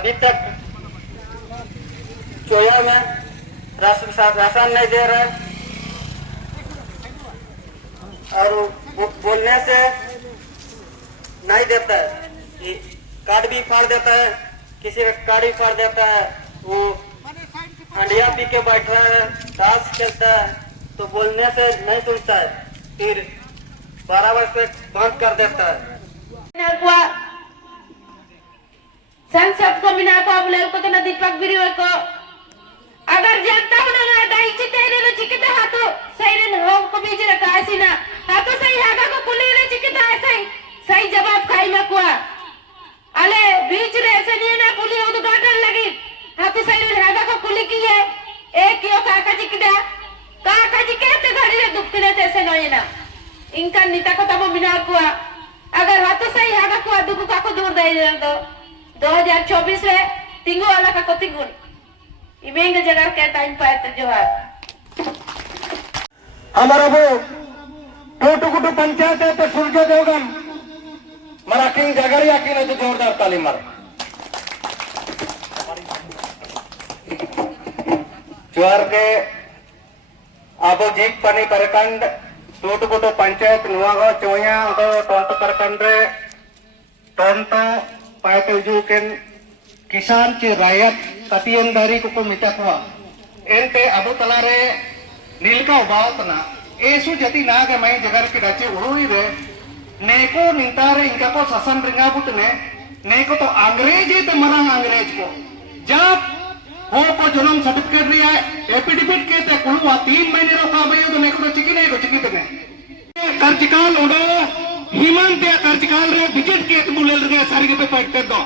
अभी तक चोया में राशन नहीं दे रहा है और वो बोलने से नहीं देता है कि कार्ड भी फाड़ देता है, किसी का कार्ड भी फाड़ देता है। वो हंडिया पी के बैठ रहा है, ताश खेलता है, तो बोलने से नहीं सुनता है, फिर 12 बजे से बंद कर देता है। संसद को मिना को बोले को तो दीपक बिरियो को अगर जनता उन्होंने दाई चितेरे लो चिकित हाथो सही हो को बीच रखा है सीना हाथो सही हागा को पुली रे चिकित है सही जवाब खाई में कुआ अले बीच रे ऐसे नहीं ना पुली उद्घाटन लगी हाथो सही हागा को पुली की है एक यो काका जी किदा काका जी कहते घड़ी रे दुखती रहते ऐसे नहीं ना इनका नीता को तब मिना कुआ अगर हाथो सही हागा कुआ दुख का को दूर दे दो 2024 रे तिंगो वाला का को तिंगो इवेंग जगह के टाइम पाए तो जोहार हमारा वो टोटुकुटु पंचायत है तो सूर्य देवगन मराठी जगह याकी नहीं तो जोरदार ताली मार जोर के आबो जीप पनी परकंड टोटुकुटु पंचायत नुआगो चोया तो टोंटो परकंड रे टोंटो पायते उजुकेन किसान चे रायत कतियन दारी को मिटा कुआ एनते अबो तलारे नीलका उबावतना एसु जति नागे मैं जगर के डाचे उड़ोई रे नेको निंतारे इनका को शासन रिंगा बुतने नेको तो अंग्रेज तो मरा अंग्रेज को जब हो को जन्म सर्टिफिकेट रिया एपिडेविट के ते कुलवा 3 महीने रो का बयो तो नेको तो चिकी तने कर्जकाल उड़ो हिमंत या कर्जकाल रे विकेट के बुलेल रे सारी के पे पैकते दो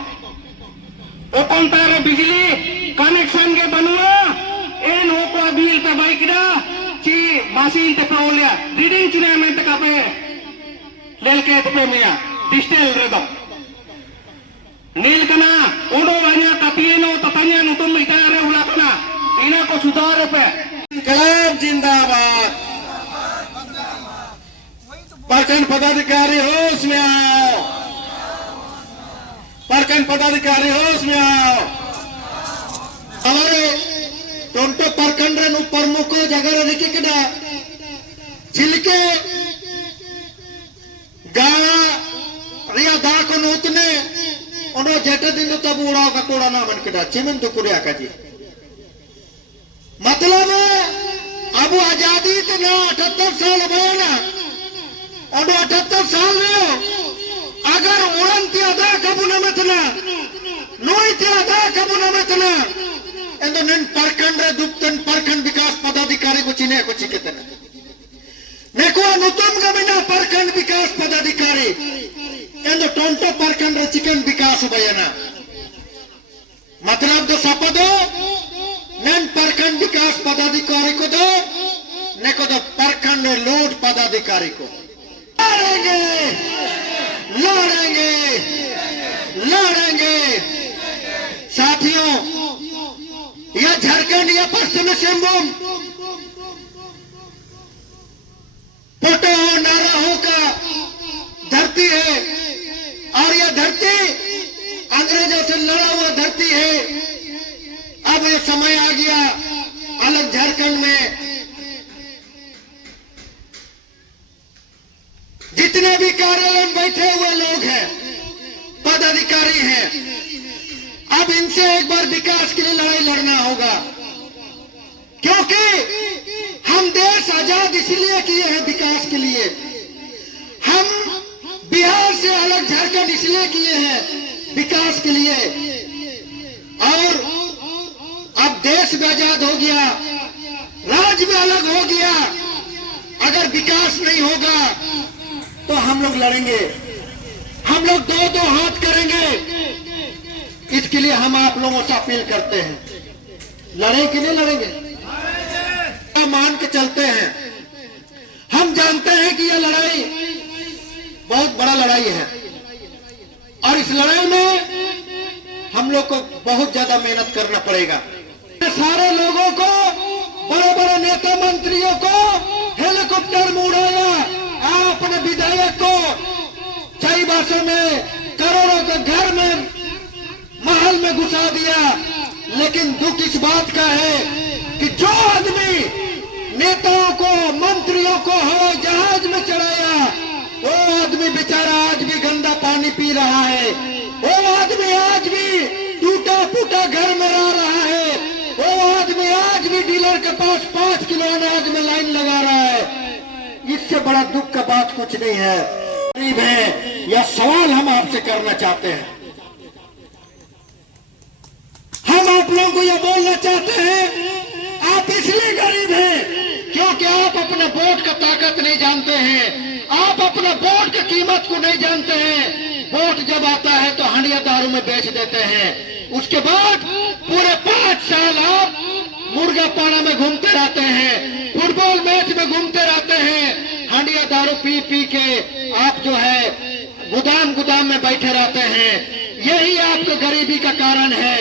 ओ पंतारे बिजली कनेक्शन के बनवा एन हो को बिल पे बाइकरा ची मशीन ते पेओलिया रीडिंग चुने में तक पे लेल के पे मिया डिजिटल रे दो नील कना उडो वान्या कपियनो ततन्या नुतुम इतारे उला कना इना को सुधार पे कलाम जिंदाबाद प्रखंड पदाधिकारी होश में आओ प्रखंड पदाधिकारी होश में आओ हमारे टोंटो प्रखंड रे प्रमुख जगह रिकी किडा छिलके गा रिया दा को नूतने उनो जेटे दिन तब उड़ाव का कोड़ा ना बन किडा चिमिन तो कुड़िया का जी मतलब अब आजादी तो ना 78 साल भयो ना और 78 साल में अगर उड़न ते अदा कबू न मतना नोई ते अदा कबू न मतना एंदो नन प्रखंड रे दुप्तन प्रखंड विकास पदाधिकारी को चिने को चिकेतन neko नुतुम गमिना प्रखंड विकास पदाधिकारी एंदो टोंटो प्रखंड रे चिकन विकास बयना मतलब दो सपदो नन प्रखंड विकास पदाधिकारी को दो neko दो प्रखंड लोड पदाधिकारी को लड़ेंगे लड़ेंगे साथियों यह झारखंड या पश्चिम सिंहभूम फोटो हो नारा हो का धरती है और यह धरती अंग्रेजों से लड़ा हुआ धरती है। अब यह समय आ गया अलग झारखंड में जितने भी कार्यालय में बैठे हुए लोग हैं पदाधिकारी हैं अब इनसे एक बार विकास के लिए लड़ाई लड़ना होगा क्योंकि हम देश आजाद इसलिए किए हैं विकास के लिए हम बिहार से अलग झारखंड इसलिए किए हैं विकास के लिए और अब देश भी आजाद हो गया राज्य भी अलग हो गया अगर विकास नहीं होगा तो हम लोग लड़ेंगे हम लोग दो हाथ करेंगे इसके लिए हम आप लोगों से अपील करते हैं लड़े कि नहीं लड़ेंगे मान के चलते हैं हम जानते हैं कि यह लड़ाई बहुत बड़ा लड़ाई है और इस लड़ाई में हम लोग को बहुत ज्यादा मेहनत करना पड़ेगा सारे लोगों को बड़े बड़े नेता मंत्रियों को हेलीकॉप्टर में उड़ाया अपने विधायक को सही भाषा में करोड़ों के घर में महल में घुसा दिया। लेकिन दुख इस बात का है कि जो आदमी नेताओं को, मंत्रियों को हवाई जहाज में चढ़ाया, वो आदमी बेचारा आज भी गंदा पानी पी रहा है। वो आदमी आज भी टूटा फूटा घर में रह रहा है। वो आदमी आज भी डीलर के पास 5 किलो अनाज में लाइन लगा रहा है। इससे बड़ा दुख का बात कुछ नहीं है। गरीब है, यह सवाल हम आपसे करना चाहते हैं। हम आप लोगों को यह बोलना चाहते हैं, आप इसलिए गरीब हैं क्योंकि आप अपने वोट का ताकत नहीं जानते हैं। आप अपने वोट की कीमत को नहीं जानते हैं। वोट जब आता है तो हंडिया दारू में बेच देते हैं। उसके बाद पूरे 5 साल आप मुर्गा पाड़ा में घूमते रहते हैं, फुटबॉल मैच में घूमते रहते हैं, हंडिया दारू पी पी के आप जो है गुदाम में बैठे रहते हैं। यही आपको गरीबी का कारण है।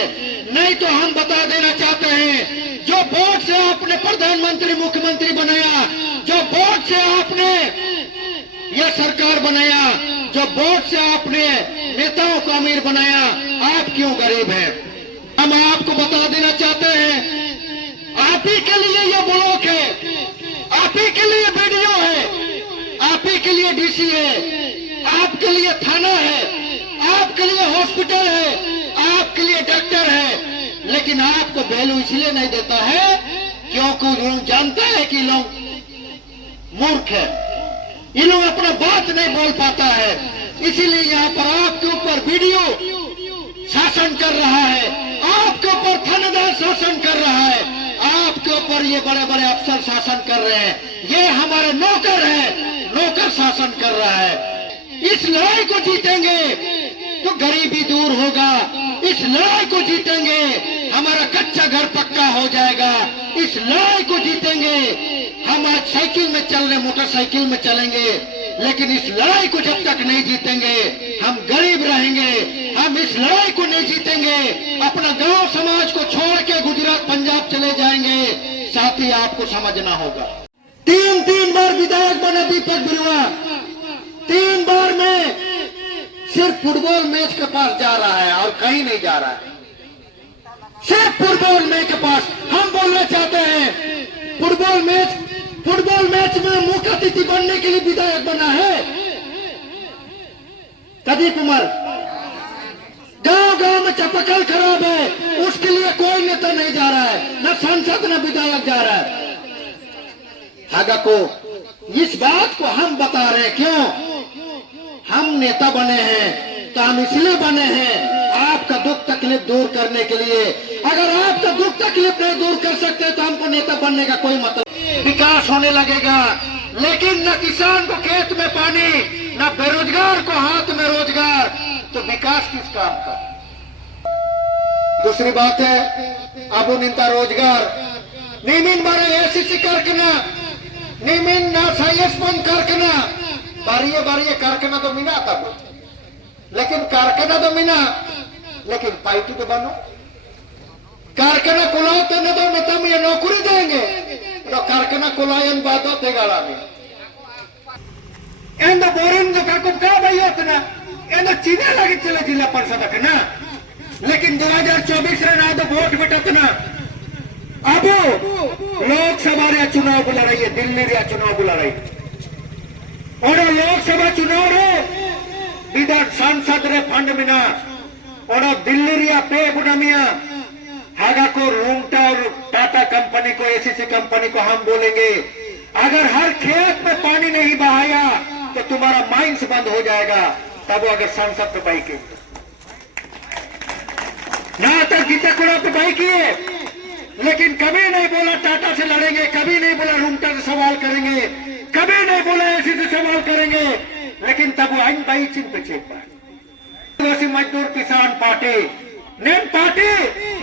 नहीं तो हम बता देना चाहते हैं, जो वोट से आपने प्रधानमंत्री मुख्यमंत्री बनाया, जो वोट से आपने यह सरकार बनाया, जो वोट से आपने नेताओं को अमीर बनाया, आप क्यों गरीब हैं? हम आपको बता देना चाहते हैं, आप ही के लिए यह ब्लॉक है, आप ही के लिए वीडियो है, आप ही के लिए डीसी है, आपके लिए थाना है, आपके लिए हॉस्पिटल है, आपके लिए डॉक्टर है। लेकिन आपको वैल्यू इसलिए नहीं देता है क्योंकि लोग जानता है कि लोग मूर्ख है, ये लोग अपना बात नहीं बोल पाता है। इसीलिए यहाँ पर आपके ऊपर वीडियो शासन कर रहा है, आपके ऊपर थानेदार शासन कर रहा है, आपके ऊपर ये बड़े बड़े अफसर शासन कर रहे हैं। ये हमारे नौकर है, नौकर शासन कर रहा है। इस लड़ाई को जीतेंगे तो गरीबी दूर होगा। इस लड़ाई को जीतेंगे हमारा कच्चा घर पक्का हो जाएगा। इस लड़ाई को जीतेंगे हम आज साइकिल में चल रहे, मोटरसाइकिल में चलेंगे, लेकिन इस लड़ाई को जब तक नहीं जीतेंगे हम गरीब रहेंगे। हम इस लड़ाई को नहीं जीतेंगे, अपना गांव समाज को छोड़ के गुजरात पंजाब चले जाएंगे। साथ ही आपको समझना होगा, 3 बार विधायक बने दीपक बिरुआ, 3 बार में सिर्फ फुटबॉल मैच के पास जा रहा है और कहीं नहीं जा रहा है, सिर्फ फुटबॉल मैच के पास। हम बोलना चाहते हैं, फुटबॉल मैच में मुख्य अतिथि बनने के लिए विधायक बना है कभी कुमार। गांव में चापाकल खराब है, उसके लिए कोई नेता नहीं जा रहा है, न सांसद न विधायक जा रहा है। हागा को इस बात को हम बता रहे हैं, क्यों हम नेता बने हैं तो हम इसलिए बने हैं आपका दुख तकलीफ दूर करने के लिए। अगर आपका दुख तकलीफ नहीं दूर कर सकते तो हमको नेता बनने का कोई मतलब। विकास होने लगेगा, लेकिन न किसान को खेत में पानी, न बेरोजगार को हाथ में रोजगार, तो विकास किस काम का? दूसरी बात है, अब निंता रोजगार नीमिन बारे एसीसी करकना, नीमिन ना साइस बंद करकना, बारिये कारखाना तो मिना था, लेकिन कारखाना तो मिना, लेकिन पाइटू तो बनो कारखाना खुलाओ तो न तो नेता में नौकरी देंगे, तो कारखाना खुलायन बात होते गाड़ा में एंड बोरिंग जो काकुब का भाई होतना एंड चीने लगे चले जिला परिषद ना। लेकिन 2024 रे ना तो वोट बेटतना अब लोकसभा रे चुनाव बुला रही है, दिल्ली रे चुनाव बुला रही है और लोकसभा चुनाव रे विधान सांसद रे फंड मिना और दिल्ली रिया पे बुनामिया हागा को रूमटा और टाटा कंपनी को, एसीसी कंपनी को हम बोलेंगे अगर हर खेत में पानी नहीं बहाया तो तुम्हारा माइंस बंद हो जाएगा। तब अगर सांसद पे बाई की ना तक गीता कुड़ा पे बाई किए, लेकिन कभी नहीं बोला टाटा से लड़ेंगे, कभी नहीं बोला रूमटा से सवाल करेंगे, कभी नहीं बोला ऐसी से सवाल करेंगे, लेकिन तब आइन बाई चिन पे चेक पाए। आदिवासी मजदूर किसान पार्टी नेम पार्टी,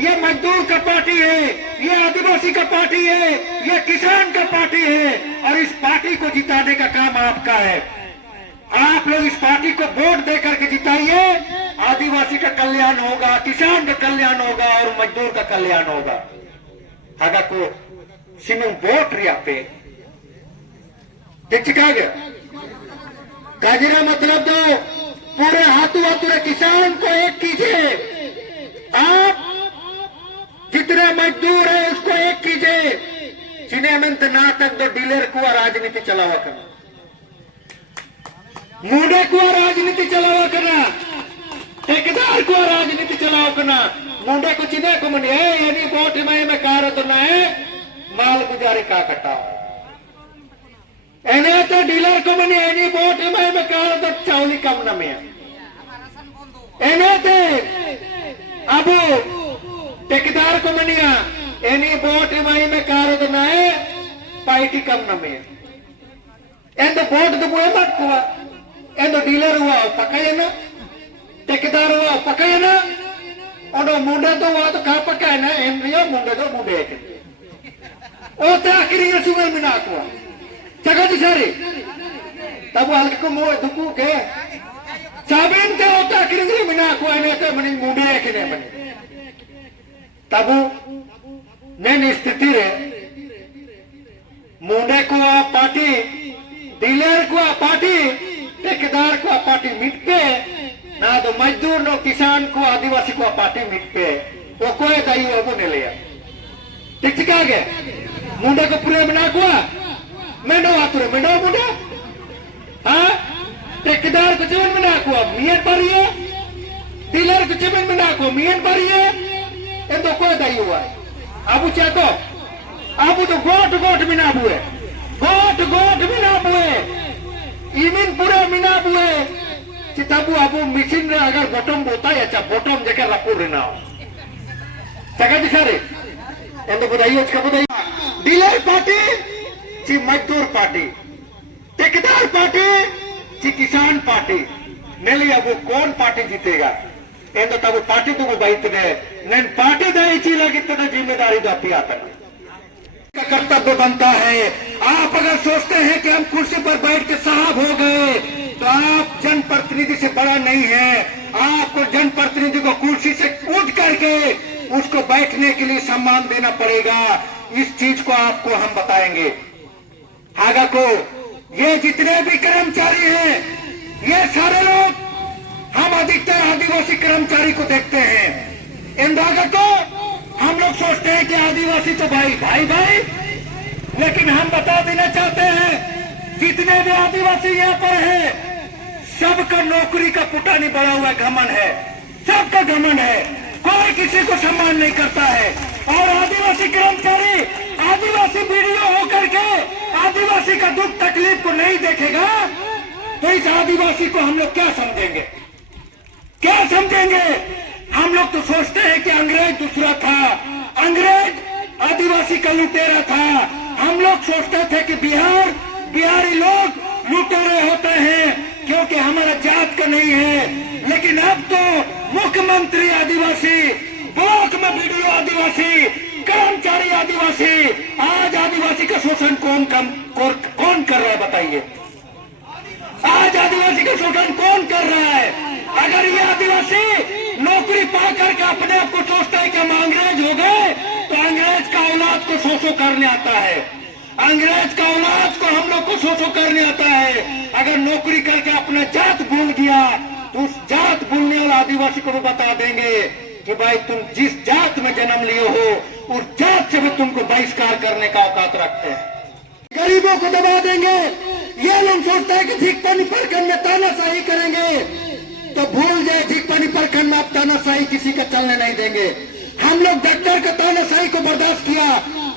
ये मजदूर का पार्टी है, ये आदिवासी का पार्टी है, ये किसान का पार्टी है और इस पार्टी को जिताने का काम आपका है। आप लोग इस पार्टी को वोट देकर के जिताइए, आदिवासी का कल्याण होगा, किसान का कल्याण होगा और मजदूर का कल्याण होगा। हागा को सिनु वोट रिया पे गाजरा मतलब दो, पूरे हाथों किसान को एक कीजिए। मजदूर है उसको एक कीजिए। चिनेमंत नाटक दो डीलर को राजनीति चलावा करना, मुंडे को राजनीति चलावा करना, ठेकेदार को राजनीति चलावा करना। मुंडे को चिने को मन यानी वोट में कार तो ना है माल गुजारे का कटा एने तो डीलर को मन यानी वोट में कार तो चावली कम न में एने थे अब ठेकेदार को मनिया एनी वोट में कार तो ना है पार्टी कम न में एंड वोट तो बुए मत हुआ एंड डीलर हुआ पकाया ना ठेकेदार हुआ पकाया ना और मुंडे तो हुआ तो कहाँ पकाया ना एमरियो मुंडे तो मुंडे है ओ ताकरी सुगल में ना हुआ जगह दिशारी तब हल्के को मुँह दुखू के साबिन ते ओ ताकरी में ना हुआ ने तो मनी मुंडे है कि नहीं मनी तब ने स्थिति रे मुंडे को पार्टी डीलर को पार्टी ठेकेदार को पार्टी मिट पे ना तो मजदूर नो किसान को आदिवासी को पार्टी मिट पे वो कोई दाई वो ने लिया ठीक ठीक आगे मुंडे को पूरे बना हुआ मैं नो आतुरे मैं नो मुंडे हाँ ठेकेदार को जीवन बना हुआ मियन पर ये डीलर को जीवन बना हुआ मियन पर ये इन तो कोई दाई हुआ अब चाहो अब तो गोट बिना बुए गोट बिना बुए इमिन पूरा मिना बुए चिताबू अबू मिशन रे अगर बॉटम बोता है अच्छा बॉटम जगह रखो रहना हो जगह दिशारे एंड बताइए उसका बताइए डीलर पार्टी ची मजदूर पार्टी ठेकेदार पार्टी ची किसान पार्टी नेली अबू कौन पार्टी जीतेगा एंड तब पार्टी तो बाइट ने नैन पार्टी दाई ची लगी तो जिम्मेदारी दो अपनी आता का कर्तव्य बनता है। आप अगर सोचते हैं कि हम कुर्सी पर बैठ के साहब हो गए तो आप जनप्रतिनिधि से बड़ा नहीं है। आपको जनप्रतिनिधि को कुर्सी से कूद करके उसको बैठने के लिए सम्मान देना पड़ेगा। इस चीज को आपको हम बताएंगे। हागा को ये जितने भी कर्मचारी हैं ये सारे लोग हम अधिकतर आदिवासी कर्मचारी को देखते हैं। इन भागा को हम लोग सोचते हैं कि आदिवासी तो भाई लेकिन हम बता देना चाहते हैं जितने भी आदिवासी यहाँ पर हैं सबका नौकरी का पुटानी बढ़ा हुआ घमंड है, सबका घमंड है, कोई किसी को सम्मान नहीं करता है। और आदिवासी कर्मचारी आदिवासी वीडियो होकर के आदिवासी का दुख तकलीफ को नहीं देखेगा तो इस आदिवासी को हम लोग क्या समझेंगे? हम लोग तो सोचते हैं कि अंग्रेज दूसरा था, अंग्रेज आदिवासी का लुटेरा था। हम लोग सोचते थे कि बिहारी लोग लुटेरे होते हैं क्योंकि हमारा जात का नहीं है। लेकिन अब तो मुख्यमंत्री आदिवासी, ब्लॉक में वीडियो आदिवासी, कर्मचारी आदिवासी, आज आदिवासी का शोषण कौन कर रहा है बताइए? आज आदिवासी का शोषण कौन कर रहा है? अगर ये आदिवासी नौकरी पा करके अपने आप को सोचता है कि हम अंग्रेज हो गए तो अंग्रेज का औलाद को शोषण करने आता है, अंग्रेज का औलाद को हम लोग को शोषण करने आता है। अगर नौकरी करके अपना जात भूल गया तो उस जात भूलने वाला आदिवासी को भी बता देंगे कि भाई तुम जिस जात में जन्म लिए हो उस जात से भी तुमको बहिष्कार करने का औकात रखते हैं। गरीबों को दबा देंगे। ये लोग सोचते हैं कि झीकपानी प्रखंड में तानाशाही करेंगे तो भूल जाए झीकपानी प्रखंड में आप तानाशाही किसी का चलने नहीं देंगे। हम लोग डॉक्टर का तानाशाही को बर्दाश्त किया,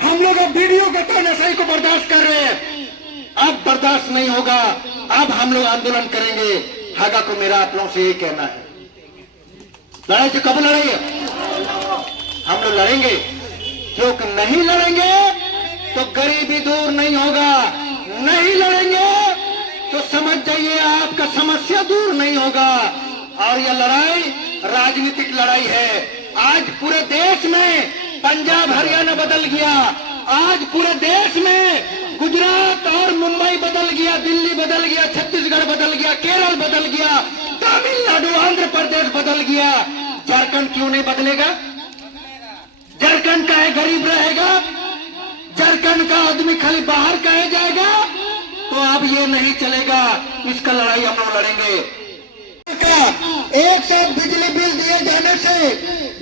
हम लोग अब वीडियो का तानाशाही को बर्दाश्त कर रहे हैं। अब बर्दाश्त नहीं होगा, अब हम लोग आंदोलन करेंगे। हागा को मेरा आप लोगों से यही कहना है, लड़ाई तो कब लड़ाई हम लोग लड़ेंगे, क्योंकि नहीं लड़ेंगे तो गरीबी दूर नहीं होगा, नहीं लड़ेंगे तो समझ जाइए आपका समस्या दूर नहीं होगा। और यह लड़ाई राजनीतिक लड़ाई है। आज पूरे देश में पंजाब हरियाणा बदल गया, आज पूरे देश में गुजरात और मुंबई बदल गया, दिल्ली बदल गया, छत्तीसगढ़ बदल गया, केरल बदल गया, तमिलनाडु आंध्र प्रदेश बदल गया। झारखंड क्यों नहीं बदलेगा? झारखंड का है गरीब रहेगा, झारखंड का आदमी खाली बाहर कहे जाएगा तो अब ये नहीं चलेगा। इसका लड़ाई हम लोग लड़ेंगे। एक साथ बिजली बिल दिए जाने से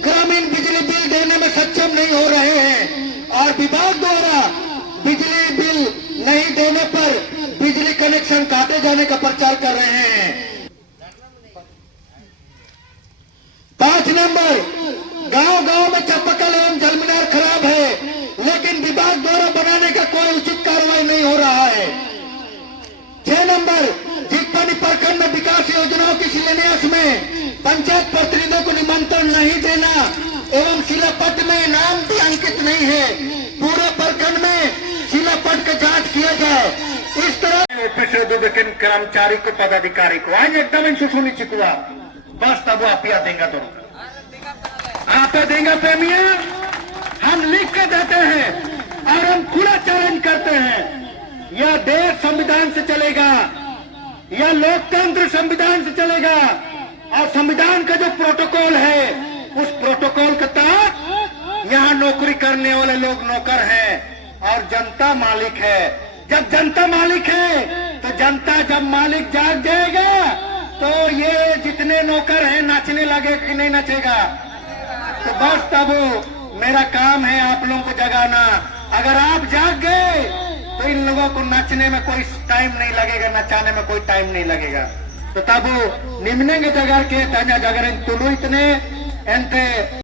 ग्रामीण बिजली बिल देने में सक्षम नहीं हो रहे देने पर बिजली कनेक्शन काटे जाने का प्रचार कर रहे हैं। 5 नंबर, गांव गांव में चापाकल एवं जल मीनार खराब है, लेकिन विभाग द्वारा बनाने का कोई उचित कार्रवाई नहीं हो रहा है। 6 नंबर, जीतपानी प्रखंड में विकास योजनाओं की शिलान्यास में पंचायत प्रतिनिधियों को निमंत्रण नहीं देना एवं शिलापट में नाम भी अंकित नहीं है। पूरे प्रखंड में शिलापट का जांच किया जाए। इस तरह ऑफिस कर्मचारी को पदाधिकारी को आज एकदम सुनिश्चित हुआ, बस तब वो आपिया देगा। तो आप देंगे प्रेमिया, हम लिख के देते हैं और हम खुला चैलेंज करते हैं। यह देश संविधान से चलेगा, यह लोकतंत्र संविधान से चलेगा और संविधान का जो प्रोटोकॉल है उस प्रोटोकॉल के तहत यहाँ नौकरी करने वाले लोग नौकर हैं और जनता मालिक है। जब जनता मालिक है तो जनता, जब मालिक जाग जाएगा तो ये जितने नौकर हैं नाचने लगे कि नहीं नाचेगा। तो बस तब मेरा काम है आप लोगों को जगाना। अगर आप जाग गए तो इन लोगों को नाचने में कोई टाइम नहीं लगेगा, नचाने में कोई टाइम नहीं लगेगा। तो तब निम्नेंगे जगह के तजा जगह तुलु इतने एंते